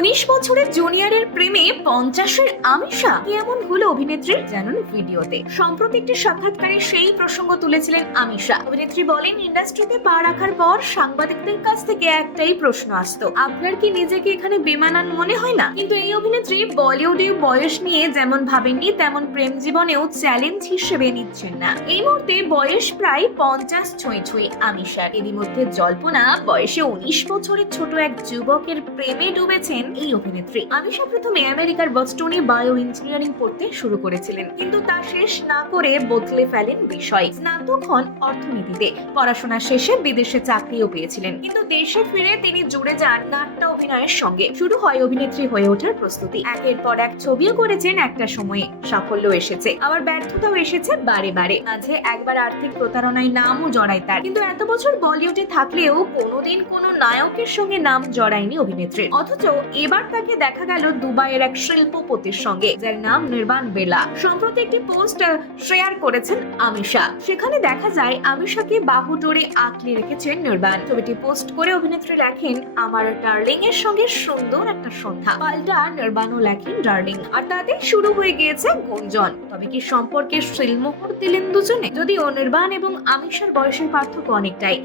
19 বছরের জুনিয়রের প্রেমে 50-এর আমিষা কেমন হলো অভিনেত্রী জানুন ভিডিওতে। সম্প্রতি একটি সাক্ষাৎকারে সেই প্রসঙ্গ তুলেছিলেন আমিষা। অভিনেত্রী বলেন, ইন্ডাস্ট্রিতে পা রাখার পর সাংবাদিকদের কাছ থেকে একটাই প্রশ্ন আসতো, আপনার কি নিজেকে এখানে বেমানান মনে হয় না? কিন্তু এই অভিনেত্রী বলিউডে বয়স নিয়ে যেমন ভাবেননি, তেমন প্রেম জীবনেও চ্যালেঞ্জ হিসেবে নিচ্ছেন না। এই মুহূর্তে বয়স প্রায় 50 ছুঁই ছুঁই আমিষার। এরই মধ্যে জল্পনা, বয়সে 19 বছরের ছোট এক যুবকের প্রেমে ডুবেছেন এই অভিনেত্রী। আমিষা প্রথমে আমেরিকার বস্টনে বায়ো ইঞ্জিনিয়ারিং পড়তে শুরু করেছিলেন, কিন্তু তা শেষ না করে বদলে ফেলেন বিষয়। স্নাতক হন অর্থনীতিতে। পড়াশোনা শেষে বিদেশে চাকরিও পেয়েছিলেন, কিন্তু দেশে ফিরে তিনি জুড়ে যান নাট্য অভিনয়ের সঙ্গে। শুরু হয় অভিনেত্রী হয়ে ওঠার প্রস্তুতি। একের পর এক ছবিও করেছেন। একটা সময়ে সাফল্য এসেছে, আবার ব্যর্থতাও এসেছে বারে বারে। মাঝে একবার আর্থিক প্রতারণায় নামও জড়ায় তার। কিন্তু এত বছর বলিউডে থাকলেও কোনোদিন কোনো নায়কের সঙ্গে নাম জড়ায়নি অভিনেত্রী। অথচ এবার তাকে দেখা গেল দুবাইয়ের এক শিল্পপতির সঙ্গে, যার নাম নির্বাণ বেলা। সম্প্রতি একটি পোস্ট শেয়ার করেছেন আমিষা। সেখানে দেখা যায় আমিষাকে বাহু ধরে আঁকড়ে রেখেছেন নির্বাণ। ছবিটি পোস্ট করে অভিনেত্রী লেখেন, আমার ডার্লিং এর সঙ্গে সুন্দর একটা সন্ধ্যা। পাল্টা নির্বাণও লেখেন ডার্লিং। আর তাতে শুরু হয়ে গিয়েছে গুঞ্জন। তবে কি সম্পর্কে সিলমোহর দিলেন দুজনে? যদিও নির্বাণ এবং আমিষার বয়সের পার্থক্য অনেকটাই।